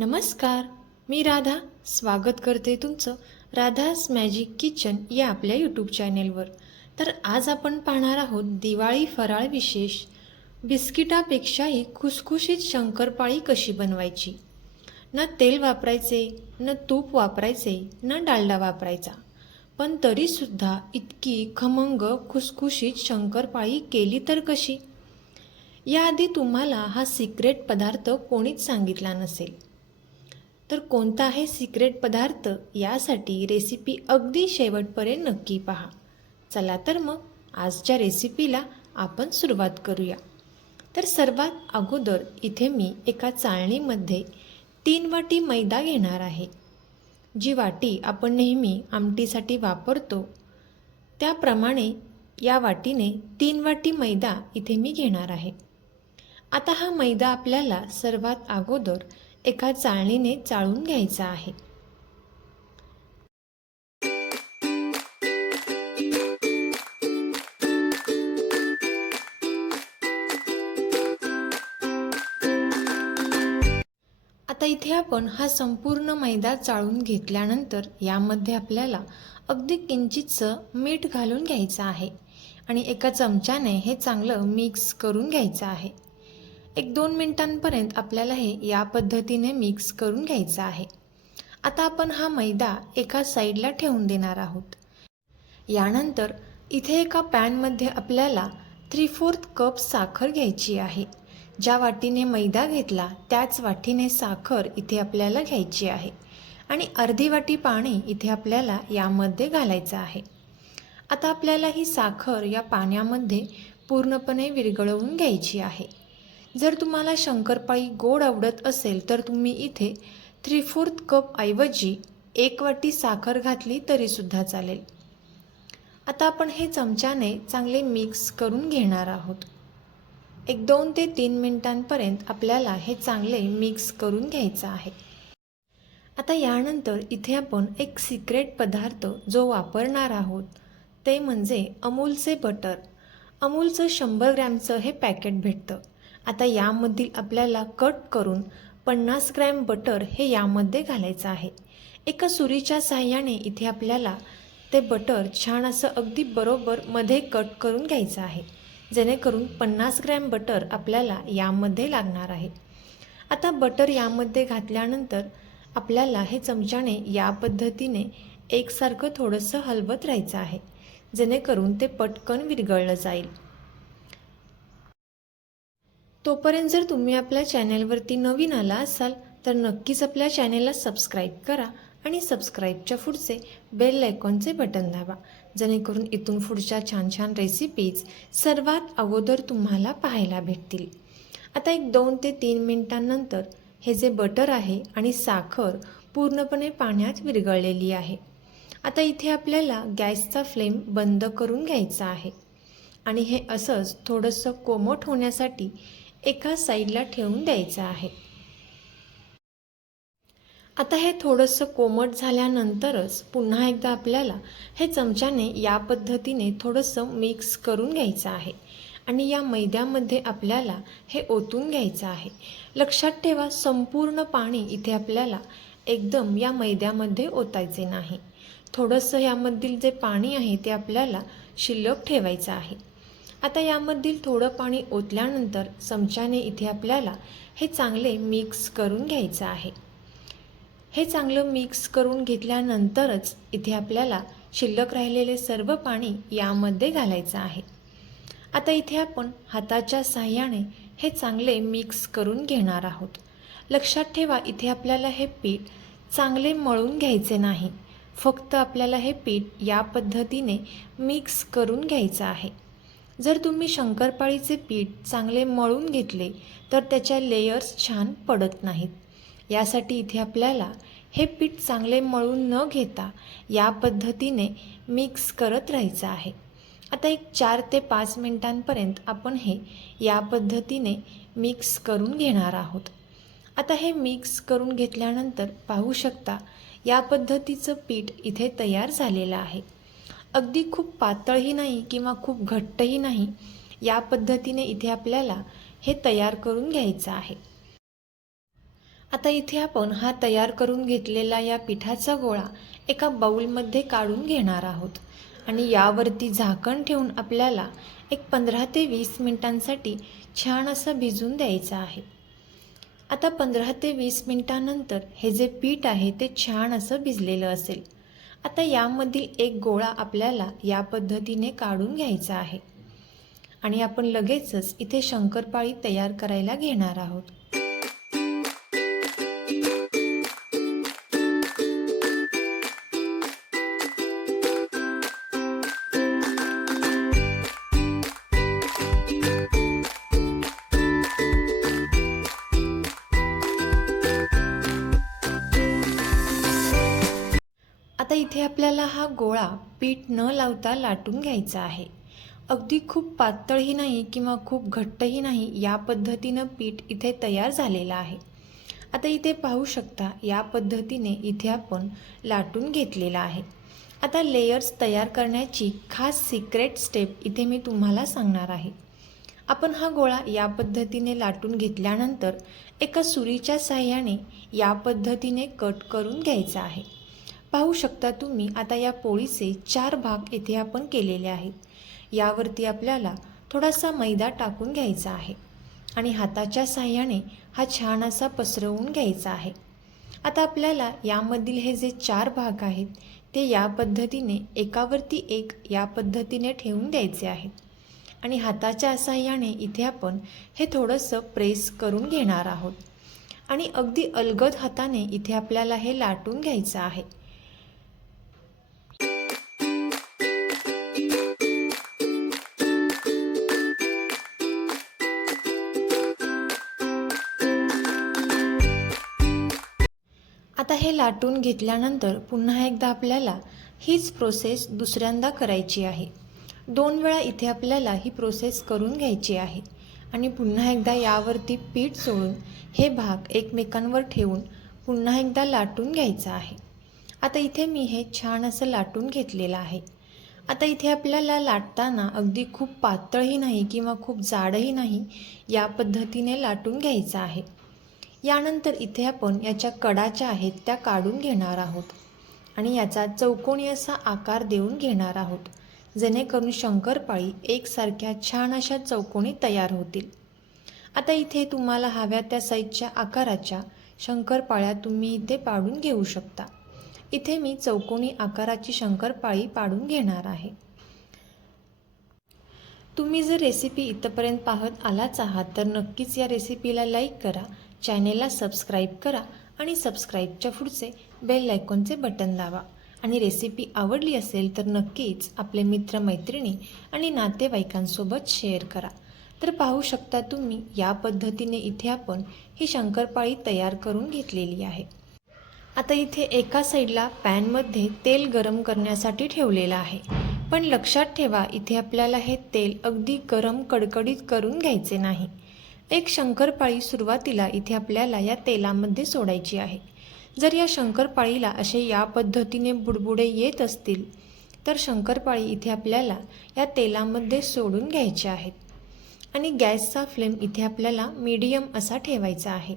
नमस्कार मी राधा. स्वागत करते तुमचं राधास मॅजिक किचन या आपल्या यूट्यूब चॅनेलवर तर आज आपण पाहणार आहोत दिवाळी फराळ विशेष. बिस्किटापेक्षाही खुसखुशीत शंकरपाळी कशी बनवायची? न तेल वापरायचे न तूप वापरायचे न डालडा वापरायचा. पण तरीसुद्धा इतकी खमंग खुसखुशीत शंकरपाळी केली तर कशी? याआधी तुम्हाला हा सिक्रेट पदार्थ कोणीच सांगितला नसेल. तर कोणता आहे सिक्रेट पदार्थ यासाठी रेसिपी अगदी शेवटपर्यंत नक्की पहा. चला तर मग आजच्या रेसिपीला आपण सुरुवात करूया. तर सर्वात अगोदर इथे मी एका चाळणीमध्ये तीन वाटी मैदा घेणार आहे. जी वाटी आपण नेहमी आमटीसाठी वापरतो त्याप्रमाणे या वाटीने तीन वाटी मैदा इथे मी घेणार आहे. आता हा मैदा आपल्याला सर्वात अगोदर एका चाळणीने चाळून घ्यायचा आहे. आता इथे आपण हा संपूर्ण मैदा चाळून घेतल्यानंतर यामध्ये आपल्याला अगदी किंचितचं मीठ घालून घ्यायचं आहे आणि एका चमच्याने हे चांगलं मिक्स करून घ्यायचं आहे. एक दोन मिनिटांपर्यंत आपल्याला हे या पद्धतीने मिक्स करून घ्यायचं आहे. आता आपण हा मैदा एका साईडला ठेवून देणार आहोत. यानंतर इथे एका पॅनमध्ये आपल्याला थ्री फोर्थ कप साखर घ्यायची आहे. ज्या वाटीने मैदा घेतला त्याच वाटीने साखर इथे आपल्याला घ्यायची आहे. आणि अर्धी वाटी पाणी इथे आपल्याला यामध्ये घालायचं आहे. आता आपल्याला ही साखर या पाण्यामध्ये पूर्णपणे विरघळवून घ्यायची आहे. जर तुम्हाला शंकरपाळी गोड आवडत असेल तर तुम्ही इथे थ्री फोर्थ कप ऐवजी एक वाटी साखर घातली तरीसुद्धा चालेल. आता आपण हे चमच्याने चांगले मिक्स करून घेणार आहोत. एक दोन ते तीन मिनिटांपर्यंत आपल्याला हे चांगले मिक्स करून घ्यायचं आहे. आता यानंतर इथे आपण एक सिक्रेट पदार्थ जो वापरणार आहोत ते म्हणजे अमूलचे बटर. अमूलचं शंभर ग्रॅमचं हे पॅकेट भेटतं. आता यामधील आपल्याला कट करून पन्नास ग्रॅम बटर हे यामध्ये घालायचं आहे. एका सुरीच्या साह्याने इथे आपल्याला ते बटर छान असं अगदी बरोबर मध्ये कट करून घ्यायचं आहे. जेणेकरून पन्नास ग्रॅम बटर आपल्याला यामध्ये लागणार आहे. आता बटर यामध्ये घातल्यानंतर आपल्याला हे चमच्याने या पद्धतीने एकसारखं थोडंसं हलवत राहायचं आहे. जेणेकरून ते पटकन विरघळलं जाईल. तोपर्यंत जर तुम्ही आपल्या चॅनेलवरती नवीन आला असाल तर नक्कीच आपल्या चॅनेलला सबस्क्राईब करा आणि सबस्क्राईबच्या पुढचे बेल आयकॉनचे बटन दाबा. जेणेकरून इथून पुढच्या छान छान रेसिपीज सर्वात अगोदर तुम्हाला पाहायला भेटतील. आता एक दोन ते तीन मिनिटांनंतर हे जे बटर आहे आणि साखर पूर्णपणे पाण्यात विरघळलेली आहे. आता इथे आपल्याला गॅसचा फ्लेम बंद करून घ्यायचा आहे. आणि हे असंच थोडंसं कोमट होण्यासाठी एका साईडला ठेवून द्यायचं आहे. आता हे थोडंसं कोमट झाल्यानंतरच पुन्हा एकदा आपल्याला हे चमच्याने या पद्धतीने थोडंसं मिक्स करून घ्यायचं आहे आणि या मैद्यामध्ये आपल्याला हे ओतून घ्यायचं आहे. लक्षात ठेवा संपूर्ण पाणी इथे आपल्याला एकदम या मैद्यामध्ये ओतायचे नाही. थोडंसं यामधील जे पाणी आहे ते आपल्याला शिल्लक ठेवायचं आहे. आता यामधील थोडं पाणी ओतल्यानंतर चमच्याने इथे आपल्याला हे चांगले मिक्स करून घ्यायचं आहे. हे चांगलं मिक्स करून घेतल्यानंतरच इथे आपल्याला शिल्लक राहिलेले सर्व पाणी यामध्ये घालायचं आहे. आता इथे आपण हाताच्या साह्याने हे चांगले मिक्स करून घेणार आहोत. लक्षात ठेवा इथे आपल्याला हे पीठ चांगले मळून घ्यायचे नाही. फक्त आपल्याला हे पीठ या पद्धतीने मिक्स करून घ्यायचं आहे. जर तुम्ही शंकरपाळीचे पीठ चांगले मळून घेतले तर त्याच्या लेयर्स छान पडत नाहीत. यासाठी इथे आपल्याला हे पीठ चांगले मळून न घेता या पद्धतीने मिक्स करत राहायचं आहे. आता एक चार ते पाच मिनिटांपर्यंत आपण हे या पद्धतीने मिक्स करून घेणार आहोत. आता हे मिक्स करून घेतल्यानंतर पाहू शकता या पद्धतीचं पीठ इथे तयार झालेलं आहे. अगदी खूप पातळही नाही किंवा खूप घट्टही नाही या पद्धतीने इथे आपल्याला हे तयार करून घ्यायचं आहे. आता इथे आपण हा तयार करून घेतलेला या पिठाचा गोळा एका बाऊलमध्ये काढून घेणार आहोत आणि यावरती झाकण ठेवून आपल्याला एक पंधरा ते वीस मिनिटांसाठी छान असं भिजून द्यायचं आहे. आता पंधरा ते वीस मिनिटानंतर हे जे पीठ आहे ते छान असं भिजलेलं असेल. आता यामधील एक गोळा आपल्याला या पद्धतीने काढून घ्यायचा आहे. आणि आपण लगेचच इथे शंकरपाळी तयार करायला घेणार आहोत. आता इथे आपल्याला हा गोळा पीठ न लावता लाटून घ्यायचा आहे. अगदी खूप पातळही नाही किंवा खूप घट्टही नाही या पद्धतीनं पीठ इथे तयार झालेलं आहे. आता इथे पाहू शकता या पद्धतीने इथे आपण लाटून घेतलेला आहे. आता लेयर्स तयार करण्याची खास सिक्रेट स्टेप इथे मी तुम्हाला सांगणार आहे. आपण हा गोळा या पद्धतीने लाटून घेतल्यानंतर एका सुरीच्या साह्याने या पद्धतीने कट करून घ्यायचा आहे. पाहू शकता तुम्ही आता या पोळीचे चार भाग येथे आपण केलेले आहेत. यावरती आपल्याला थोडासा मैदा टाकून घ्यायचा आहे आणि हाताच्या साह्याने हा छान असा पसरवून घ्यायचा आहे. आता आपल्याला यामधील हे जे चार भाग आहेत ते या पद्धतीने एकावरती एक या पद्धतीने ठेवून द्यायचे आहेत. आणि हाताच्या साह्याने इथे आपण हे थोडंसं प्रेस करून घेणार आहोत. आणि अगदी अलगद हाताने इथे आपल्याला हे लाटून घ्यायचं आहे. आता हे लाटून घेतल्यानंतर पुन्हा एकदा आपल्याला हीच प्रोसेस दुसऱ्यांदा करायची आहे. दोन वेळा इथे आपल्याला ही प्रोसेस करून घ्यायची आहे. आणि पुन्हा एकदा यावरती पीठ सोडून हे भाग एकमेकांवर ठेवून पुन्हा एकदा लाटून घ्यायचं आहे. आता इथे मी हे छान असं लाटून घेतलेलं आहे. आता इथे आपल्याला लाटताना अगदी खूप पातळही नाही किंवा खूप जाडही नाही या पद्धतीने लाटून घ्यायचं आहे. यानंतर इथे आपण याच्या कडाच्या आहेत त्या काढून घेणार आहोत. आणि याचा चौकोनी असा आकार देऊन घेणार आहोत. जेणेकरून शंकरपाळी एकसारख्या छान अशा चौकोनी तयार होतील. आता इथे तुम्हाला हव्या त्या साईजच्या आकाराच्या शंकरपाळ्या तुम्ही इथे पाडून घेऊ शकता. इथे मी चौकोनी आकाराची शंकरपाळी पाडून घेणार आहे. तुम्ही जर रेसिपी इथंपर्यंत पाहत आलाच आहात तर नक्कीच या रेसिपीला लाईक करा. चॅनेलला सबस्क्राईब करा आणि सबस्क्राईबच्या पुढचे बेल आयकॉनचे बटन दाबा आणि रेसिपी आवडली असेल तर नक्कीच आपले मित्रमैत्रिणी आणि नातेवाईकांसोबत शेअर करा. तर पाहू शकता तुम्ही या पद्धतीने इथे आपण ही शंकरपाळी तयार करून घेतलेली आहे. आता इथे एका साईडला पॅनमध्ये तेल गरम करण्यासाठी ठेवलेलं आहे. पण लक्षात ठेवा इथे आपल्याला हे तेल अगदी गरम कडकडीत करून घ्यायचे नाही. एक शंकरपाळी सुरुवातीला इथे आपल्याला या तेलामध्ये सोडायची आहे. जर या शंकरपाळीला असे या पद्धतीने बुडबुडे येत असतील तर शंकरपाळी इथे आपल्याला या तेलामध्ये सोडून घ्यायचे आहेत. आणि गॅसचा फ्लेम इथे आपल्याला मीडियम असा ठेवायचा आहे.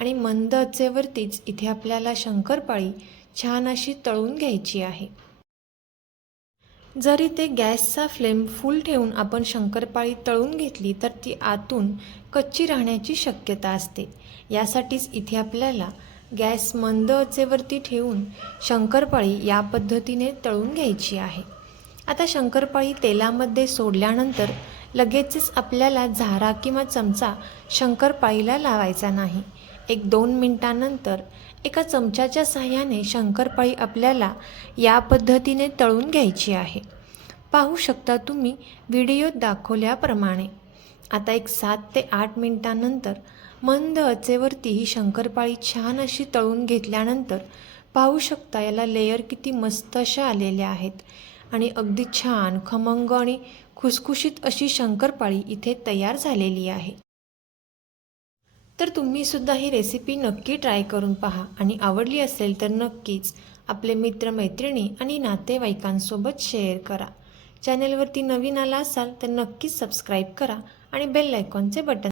आणि मंद आचेवरतीच इथे आपल्याला शंकरपाळी छान अशी तळून घ्यायची आहे. जर इथे गॅसचा फ्लेम फुल ठेवून आपण शंकरपाळी तळून घेतली तर ती आतून कच्ची राहण्याची शक्यता असते. यासाठीच इथे आपल्याला गॅस मंद अचेवरती ठेवून शंकरपाळी या पद्धतीने तळून घ्यायची आहे. आता शंकरपाळी तेलामध्ये सोडल्यानंतर लगेचच आपल्याला झारा किंवा चमचा शंकरपाळीला लावायचा नाही. एक दोन मिनटानंतर एका चमच्याच्या साह्याने शंकरपाळी आपल्याला या पद्धतीने तळून घ्यायची आहे. पाहू शकता तुम्ही व्हिडिओत दाखवल्याप्रमाणे. आता एक सात ते आठ मिनटानंतर मंद अचेवरती ही शंकरपाळी छान अशी तळून घेतल्यानंतर पाहू शकता याला लेयर किती मस्त अशा आलेल्या आहेत आणि अगदी छान खमंग आणि खुसखुशीत अशी शंकरपाळी इथे तयार झालेली आहे. तर तुम्ही सुद्धा ही रेसिपी नक्की ट्राय करून पहा. आणि आवडली असेल तर नक्कीच आपले मित्रमैत्रिणी आणि नातेवाईकांसोबत शेअर करा. चॅनेलवरती नवीन आला असाल तर नक्कीच सबस्क्राईब करा आणि बेल आयकॉनचे बटन